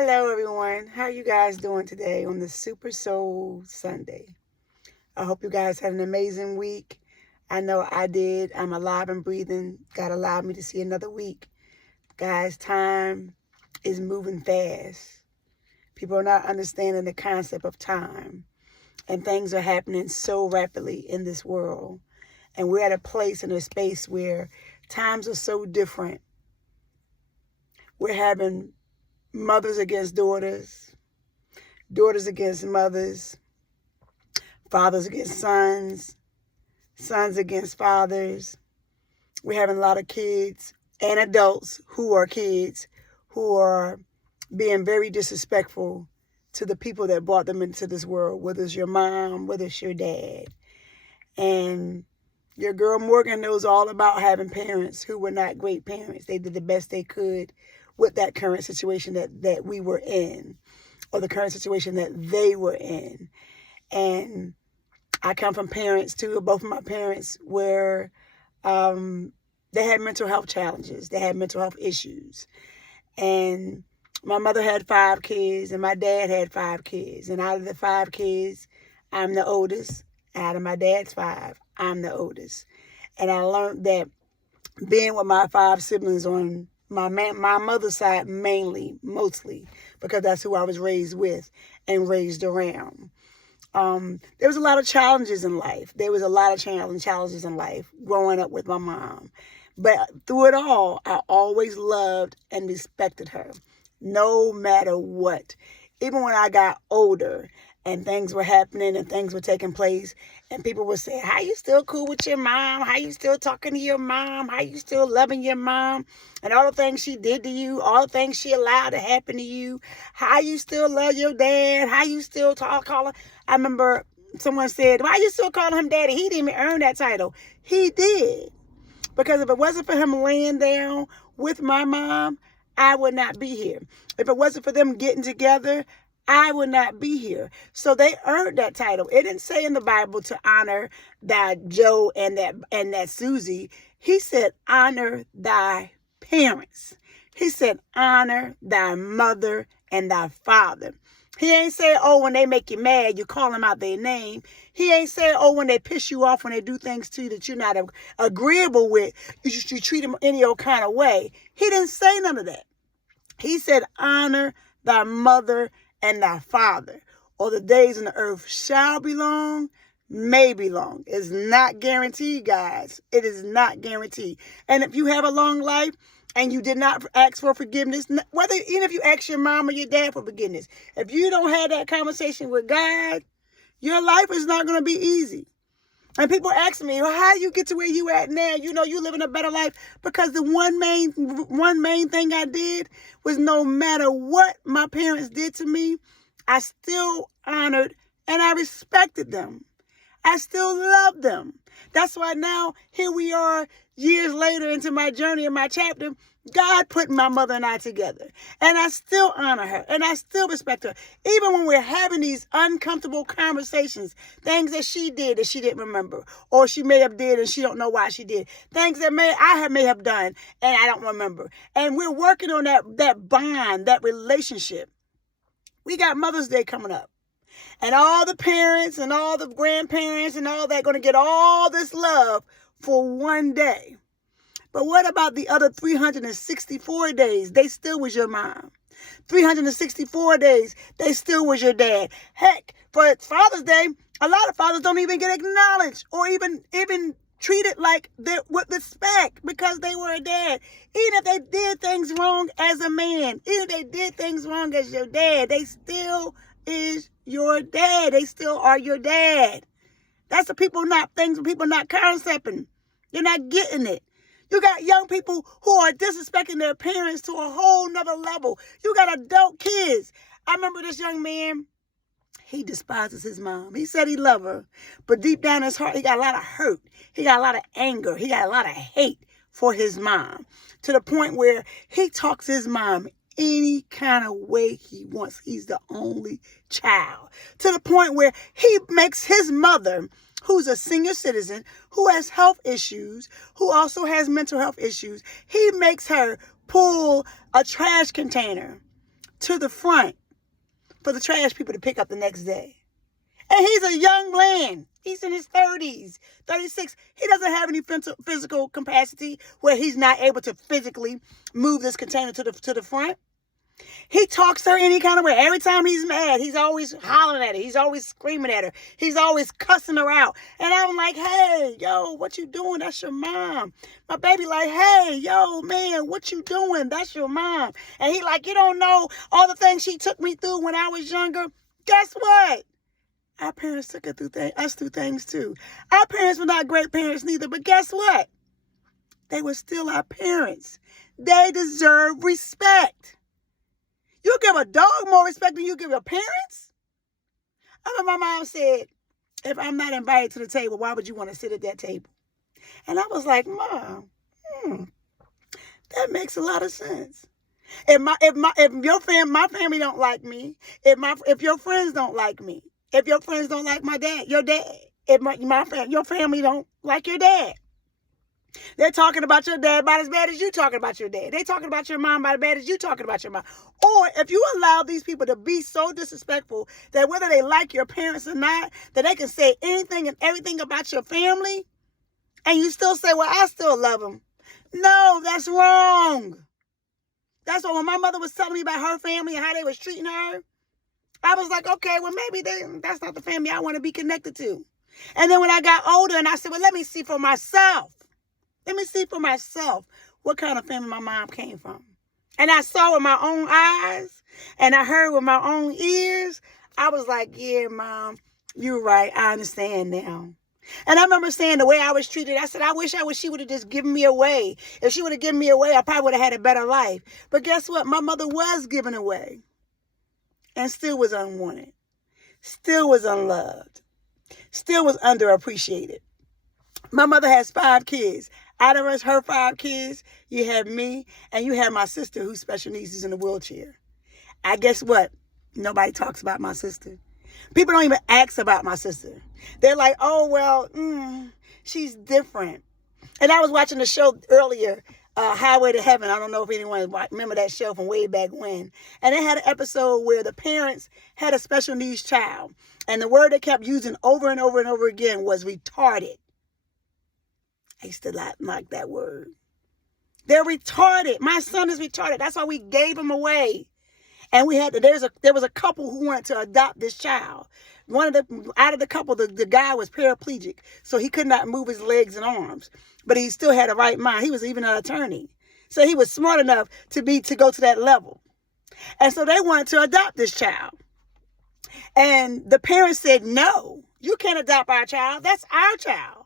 Hello, everyone. How are you guys doing today on the Super Soul Sunday? I hope you guys had an amazing week. I know I did. I'm alive and breathing. God allowed me to see another week. Guys, time is moving fast. People are not understanding the concept of time. And things are happening so rapidly in this world. And we're at a place and a space where times are so different. We're having mothers against daughters, daughters against mothers, fathers against sons, sons against fathers. We're having a lot of kids and adults who are kids who are being very disrespectful to the people that brought them into this world, whether it's your mom, whether it's your dad. And your girl Morgan knows all about having parents who were not great parents. They did the best they could with that current situation that we were in, or the current situation that they were in. And I come from parents too, both of my parents where they had mental health challenges. They had mental health issues. And my mother had 5 kids and my dad had 5 kids. And out of the 5 kids, I'm the oldest. Out of my dad's 5, I'm the oldest. And I learned that being with my 5 siblings on my mother's side mostly, because that's who I was raised with and raised around. There was a lot of challenges in life. There was a lot of challenges in life growing up with my mom. But through it all, I always loved and respected her, no matter what. Even when I got older and things were happening and things were taking place, and people would say, how you still cool with your mom? How you still talking to your mom? How you still loving your mom? And all the things she did to you, all the things she allowed to happen to you. How you still love your dad? How you still call him? I remember someone said, why you still calling him daddy? He didn't even earn that title. He did. Because if it wasn't for him laying down with my mom, I would not be here. If it wasn't for them getting together, I would not be here. So they earned that title. It didn't say in the Bible to honor that Joe and that Susie. He said, honor thy parents. He said, honor thy mother and thy father. He ain't say, oh, when they make you mad, you call them out their name. He ain't say, oh, when they piss you off, when they do things to you that you're not agreeable with, you treat them any old kind of way. He didn't say none of that. He said, honor thy mother and thy father, or the days on the earth shall be long, may be long. It's not guaranteed, guys. It is not guaranteed. And if you have a long life and you did not ask for forgiveness, even if you ask your mom or your dad for forgiveness, if you don't have that conversation with God, your life is not going to be easy. And people ask me, well, how do you get to where you at now? You know, you living a better life. Because the one main thing I did was, no matter what my parents did to me, I still honored and I respected them. I still love them. That's why now, here we are, years later into my journey and my chapter, God put my mother and I together. And I still honor her. And I still respect her. Even when we're having these uncomfortable conversations, things that she did that she didn't remember. Or she may have did and she don't know why she did. Things that I may have done and I don't remember. And we're working on that bond, that relationship. We got Mother's Day coming up. And all the parents and all the grandparents and all that going to get all this love for one day. But what about the other 364 days? They still was your mom. 364 days, they still was your dad. Heck, for Father's Day, a lot of fathers don't even get acknowledged or even treated like with respect because they were a dad. Even if they did things wrong as a man, even if they did things wrong as your dad, they still is your dad. They still are your dad. That's the people not concepting. They're not getting it. You got young people who are disrespecting their parents to a whole nother level. You got adult kids. I remember this young man, he despises his mom. He said he loved her, but deep down in his heart, he got a lot of hurt. He got a lot of anger. He got a lot of hate for his mom, to the point where he talks his mom any kind of way he wants. He's the only child. To the point where he makes his mother, who's a senior citizen, who has health issues, who also has mental health issues, he makes her pull a trash container to the front for the trash people to pick up the next day. And he's a young man. He's in his 30s, 36. He doesn't have any physical capacity where he's not able to physically move this container to the front. He talks to her any kind of way. Every time he's mad, he's always hollering at her. He's always screaming at her. He's always cussing her out. And I'm like, hey, yo, what you doing? That's your mom. My baby like, hey, yo, man, what you doing? That's your mom. And he like, you don't know all the things she took me through when I was younger. Guess what? Our parents took us through things too. Our parents were not great parents neither, but guess what? They were still our parents. They deserve respect. You give a dog more respect than you give your parents? I remember my mom said, if I'm not invited to the table, why would you want to sit at that table? And I was like, Mom, that makes a lot of sense. If my family don't like me, if your friends don't like me, if your friends don't like your dad, if your family don't like your dad, they're talking about your dad about as bad as you talking about your dad. They're talking about your mom about as bad as you talking about your mom. Or if you allow these people to be so disrespectful that whether they like your parents or not, that they can say anything and everything about your family, and you still say, well, I still love them. No, that's wrong. That's why when my mother was telling me about her family and how they was treating her, I was like, okay, well, maybe that's not the family I want to be connected to. And then when I got older and I said, well, let me see for myself. Let me see for myself what kind of family my mom came from. And I saw with my own eyes and I heard with my own ears. I was like, yeah, Mom, you're right. I understand now. And I remember saying the way I was treated, I said, I wish she would have just given me away. If she would have given me away, I probably would have had a better life. But guess what? My mother was given away and still was unwanted, still was unloved, still was underappreciated. My mother has 5 kids. Out of her 5 kids, you have me and you have my sister who's special needs, is in a wheelchair. I guess what? Nobody talks about my sister. People don't even ask about my sister. They're like, oh, well, she's different. And I was watching the show earlier, Highway to Heaven. I don't know if anyone remember that show from way back when. And they had an episode where the parents had a special needs child. And the word they kept using over and over and over again was retarded. I used to not like that word. They're retarded. My son is retarded. That's why we gave him away. And we had there was a couple who wanted to adopt this child. Out of the couple, the guy was paraplegic, so he could not move his legs and arms, but he still had a right mind. He was even an attorney, so he was smart enough to go to that level. And so they wanted to adopt this child, and the parents said, "No, you can't adopt our child. That's our child."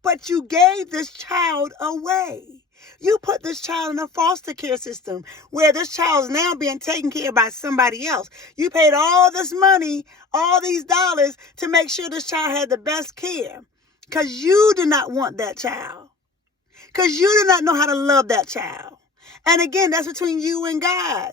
But you gave this child away. You put this child in a foster care system where this child is now being taken care of by somebody else. You paid all this money, all these dollars to make sure this child had the best care because you did not want that child, because you did not know how to love that child. And again, that's between you and God.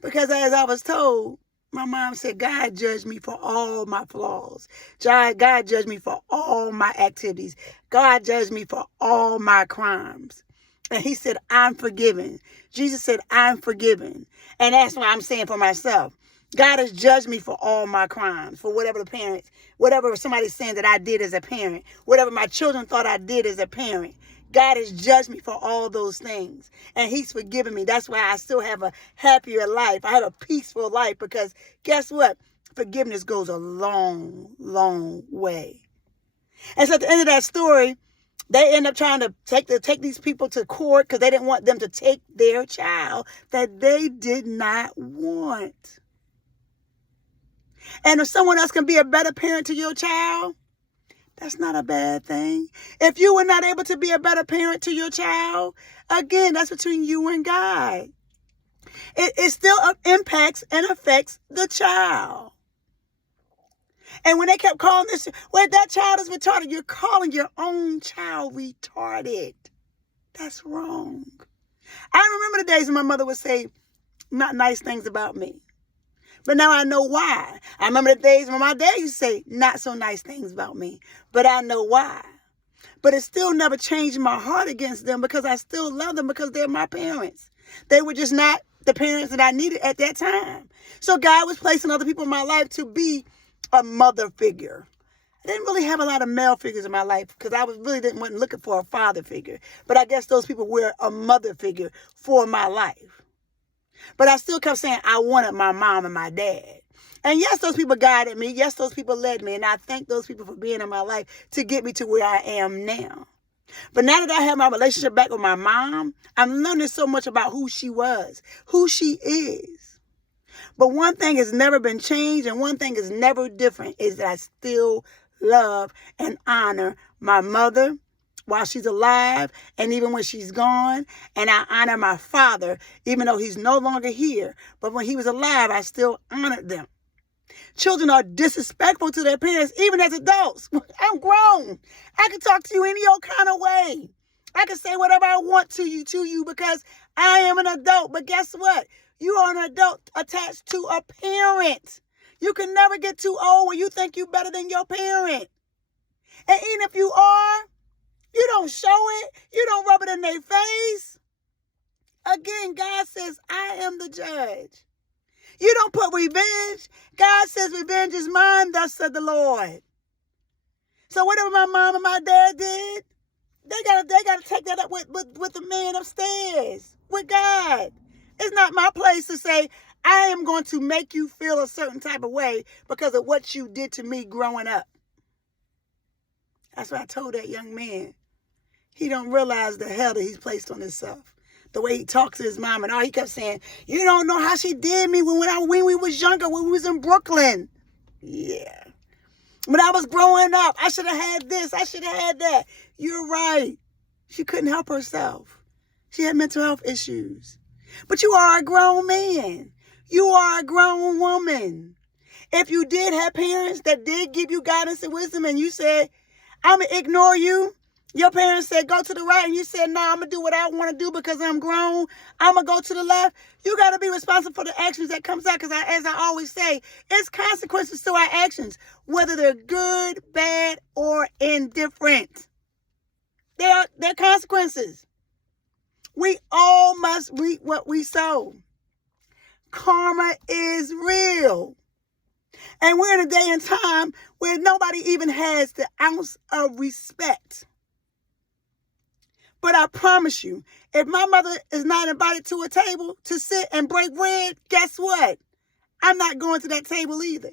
Because as I was told, my mom said, God judged me for all my flaws. God judged me for all my activities. God judged me for all my crimes. And he said, I'm forgiven. Jesus said, I'm forgiven. And that's why I'm saying for myself, God has judged me for all my crimes, for whatever somebody's saying that I did as a parent, whatever my children thought I did as a parent. God has judged me for all those things, and he's forgiven me. That's why I still have a happier life. I have a peaceful life because guess what? Forgiveness goes a long, long way. And so at the end of that story, they end up trying to take these people to court because they didn't want them to take their child that they did not want. And if someone else can be a better parent to your child, that's not a bad thing. If you were not able to be a better parent to your child, again, that's between you and God. It still impacts and affects the child. And when they kept calling this, well, that child is retarded, you're calling your own child retarded. That's wrong. I remember the days when my mother would say not nice things about me. But now I know why. I remember the days when my dad used to say not so nice things about me. But I know why. But it still never changed my heart against them because I still love them because they're my parents. They were just not the parents that I needed at that time. So God was placing other people in my life to be a mother figure. I didn't really have a lot of male figures in my life because I wasn't looking for a father figure. But I guess those people were a mother figure for my life. But I still kept saying I wanted my mom and my dad. And yes, those people guided me. Yes, those people led me. And I thank those people for being in my life to get me to where I am now. But now that I have my relationship back with my mom, I'm learning so much about who she was, who she is. But one thing has never been changed and one thing is never different is that I still love and honor my mother while she's alive and even when she's gone. And I honor my father, even though he's no longer here. But when he was alive, I still honored them. Children are disrespectful to their parents, even as adults. I'm grown. I can talk to you any old kind of way. I can say whatever I want to you because I am an adult. But guess what? You are an adult attached to a parent. You can never get too old where you think you're better than your parent. And even if you are, you don't show it. You don't rub it in their face. Again, God says, I am the judge. You don't put revenge. God says revenge is mine, thus said the Lord. So whatever my mom and my dad did, they gotta take that up with the man upstairs, with God. It's not my place to say, I am going to make you feel a certain type of way because of what you did to me growing up. That's what I told that young man. He don't realize the hell that he's placed on himself. The way he talks to his mom and all, he kept saying, you don't know how she did me when we was younger, when we was in Brooklyn. Yeah. When I was growing up, I should have had this, I should have had that. You're right. She couldn't help herself. She had mental health issues. But you are a grown man. You are a grown woman. If you did have parents that did give you guidance and wisdom and you said, I'm going to ignore you. Your parents said, go to the right. And you said, no, I'm going to do what I want to do because I'm grown. I'm going to go to the left. You got to be responsible for the actions that comes out. Because as I always say, it's consequences to our actions, whether they're good, bad, or indifferent. They're consequences. We all must reap what we sow. Karma is real. And we're in a day and time where nobody even has the ounce of respect. But I promise you, if my mother is not invited to a table to sit and break bread, guess what? I'm not going to that table either.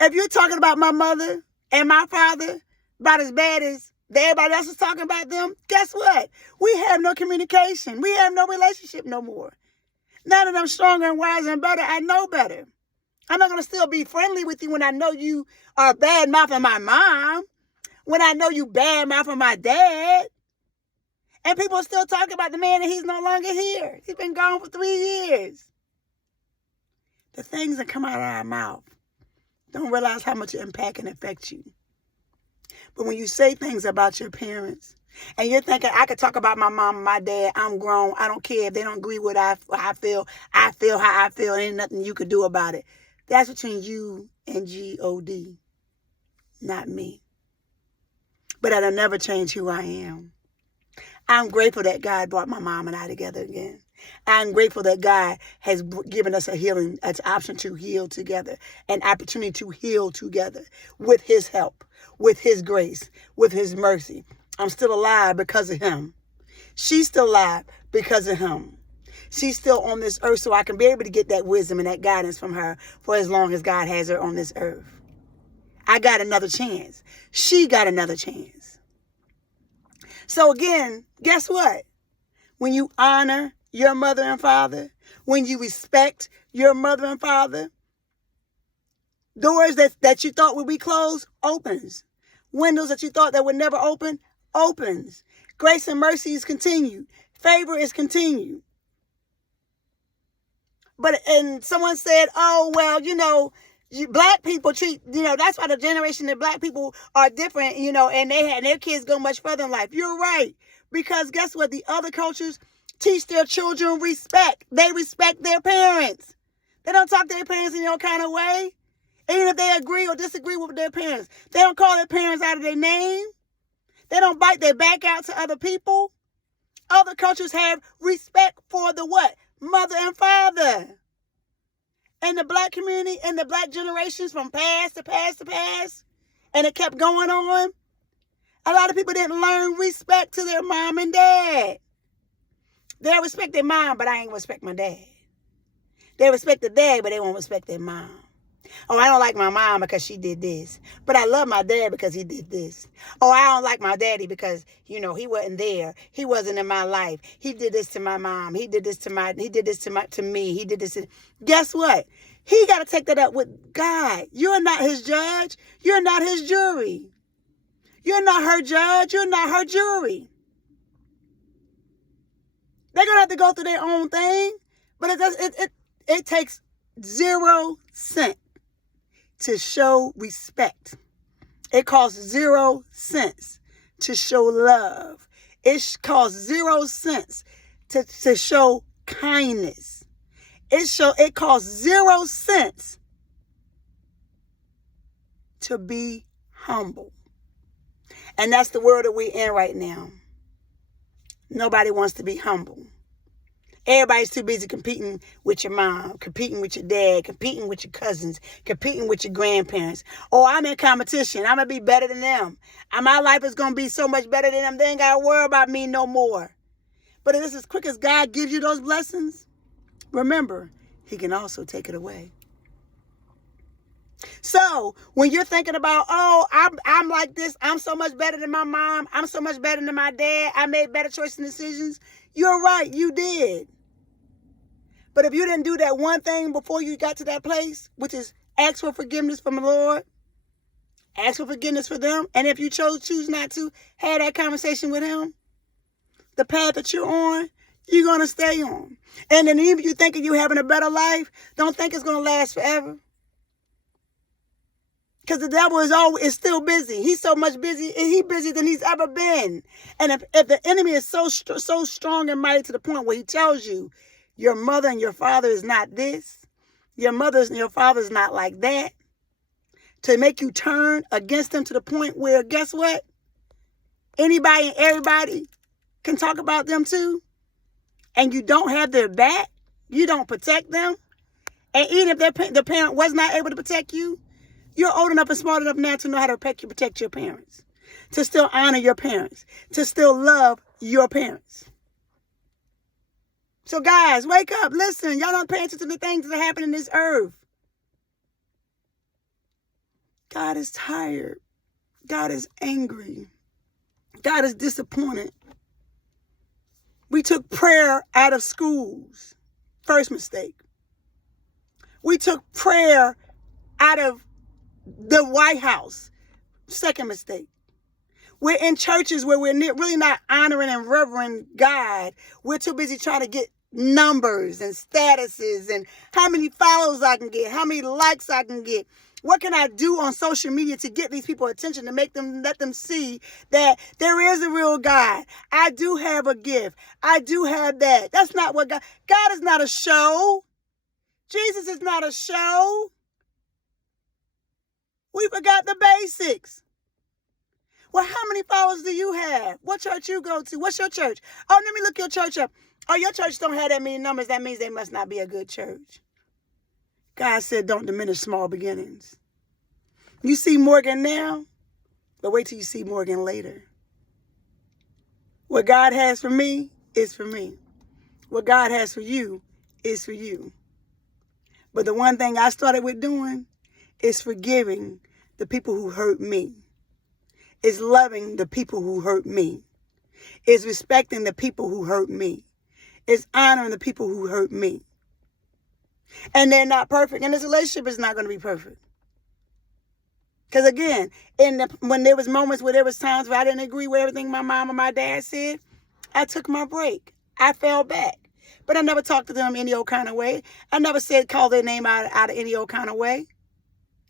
If you're talking about my mother and my father about as bad as everybody else is talking about them, guess what? We have no communication. We have no relationship no more. Now that I'm stronger and wiser and better, I know better. I'm not going to still be friendly with you when I know you are bad-mouthing my mom, when I know you bad-mouthing my dad. And people are still talking about the man and he's no longer here. He's been gone for 3 years. The things that come out of our mouth, don't realize how much impact and affect you. But when you say things about your parents, and you're thinking, I could talk about my mom and my dad, I'm grown, I don't care if they don't agree with how I feel how I feel, ain't nothing you could do about it. That's between you and God, not me. But that'll never change who I am. I'm grateful that God brought my mom and I together again. I'm grateful that God has given us an option to heal together, an opportunity to heal together with his help, with his grace, with his mercy. I'm still alive because of him. She's still alive because of him. She's still on this earth so I can be able to get that wisdom and that guidance from her for as long as God has her on this earth. I got another chance. She got another chance. So again, guess what? When you honor your mother and father, when you respect your mother and father, doors that you thought would be closed, opens. Windows that you thought that would never open, opens. Grace and mercy is continued. Favor is continued. And someone said, oh, well, black people treat, that's why the generation of black people are different, and their kids go much further in life. You're right. Because guess what? The other cultures teach their children respect. They respect their parents. They don't talk to their parents in no kind of way. Even if they agree or disagree with their parents. They don't call their parents out of their name. They don't bite their back out to other people. Other cultures have respect for the what? mother and father. In the black community, in the black generations from past to past to past, and it kept going on, a lot of people didn't learn respect to their mom and dad. They respect their mom, but I ain't respect my dad. They respect the dad, but they won't respect their mom. Oh, I don't like my mom because she did this. But I love my dad because he did this. Oh, I don't like my daddy because, he wasn't there. He wasn't in my life. He did this to my mom. He did this to me. He did this. Guess what? He got to take that up with God. You're not his judge. You're not his jury. You're not her judge. You're not her jury. They're going to have to go through their own thing. But it takes 0 cents to show respect. It costs 0 cents to show love. It costs 0 cents to show kindness. It costs 0 cents to be humble. And that's the world that we're in right now. Nobody wants to be humble. Everybody's too busy competing with your mom, competing with your dad, competing with your cousins, competing with your grandparents. Oh, I'm in competition. I'm going to be better than them. And my life is going to be so much better than them. They ain't got to worry about me no more. But if it's as quick as God gives you those blessings, remember, he can also take it away. So when you're thinking about, oh, I'm like this, I'm so much better than my mom, I'm so much better than my dad, I made better choices and decisions, you're right, you did. But if you didn't do that one thing before you got to that place, which is ask for forgiveness from the Lord, ask for forgiveness for them, and if you choose not to, have that conversation with him, the path that you're on, you're going to stay on. And then even if you thinking you're having a better life, don't think it's going to last forever. Because the devil is still busy. He's so much busy. He's busier than he's ever been. And if the enemy is so strong and mighty to the point where he tells you, your mother and your father is not this, your mother and your father is not like that, to make you turn against them to the point where, guess what? Anybody and everybody can talk about them too. And you don't have their back. You don't protect them. And even if the parent was not able to protect you, you're old enough and smart enough now to know how to protect your parents, to still honor your parents, to still love your parents. So guys, wake up. Listen, y'all don't pay attention to the things that happen in this earth. God is tired. God is angry. God is disappointed. We took prayer out of schools. First mistake. We took prayer out of the White House. Second mistake. We're in churches where we're really not honoring and revering God. We're too busy trying to get numbers and statuses and how many follows I can get, how many likes I can get. What can I do on social media to get these people attention, to let them see that there is a real God? I do have a gift. I do have that. That's not what God is not a show. Jesus is not a show. We forgot the basics. Well, how many followers do you have? What church you go to? What's your church? Oh, let me look your church up. Oh, your church don't have that many numbers. That means they must not be a good church. God said don't diminish small beginnings. You see Morgan now, but wait till you see Morgan later. What God has for me is for me. What God has for you is for you. But the one thing I started with doing is forgiving the people who hurt me. Is loving the people who hurt me. Is respecting the people who hurt me. Is honoring the people who hurt me. And they're not perfect. And this relationship is not going to be perfect. Because again, when there was moments where there was times where I didn't agree with everything my mom or my dad said, I took my break. I fell back. But I never talked to them any old kind of way. I never call their name out of any old kind of way.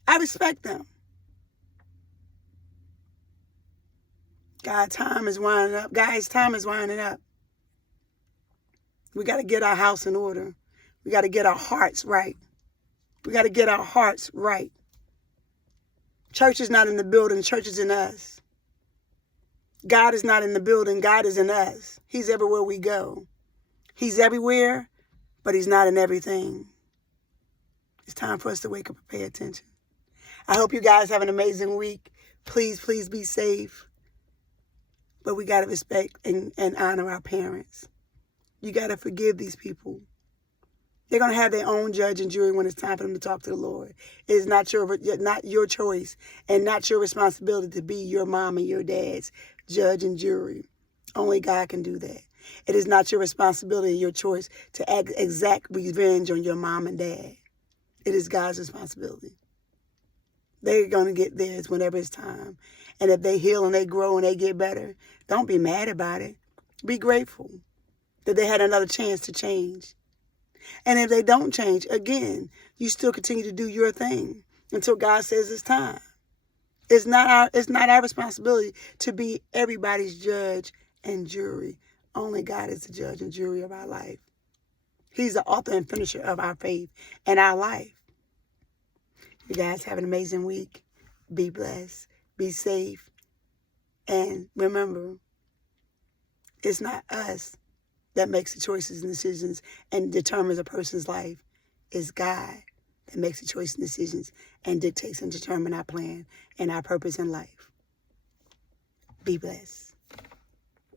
I respect them. God's time is winding up. Guys, time is winding up. We got to get our house in order. We got to get our hearts right. We got to get our hearts right. Church is not in the building. Church is in us. God is not in the building. God is in us. He's everywhere we go. He's everywhere. but he's not in everything. It's time for us to wake up and pay attention. I hope you guys have an amazing week. Please, please be safe. But we got to respect and honor our parents. You got to forgive these people. They're going to have their own judge and jury when it's time for them to talk to the Lord. It is not your choice and not your responsibility to be your mom and your dad's judge and jury. Only God can do that. It is not your responsibility and your choice to exact revenge on your mom and dad. It is God's responsibility. They're going to get theirs whenever it's time. And if they heal and they grow and they get better, don't be mad about it. Be grateful that they had another chance to change. And if they don't change, again, you still continue to do your thing until God says it's time. It's not our responsibility to be everybody's judge and jury. Only God is the judge and jury of our life. He's the author and finisher of our faith and our life. You guys have an amazing week. Be blessed. Be safe. And remember, it's not us that makes the choices and decisions and determines a person's life. It's God that makes the choices and decisions and dictates and determines our plan and our purpose in life. Be blessed.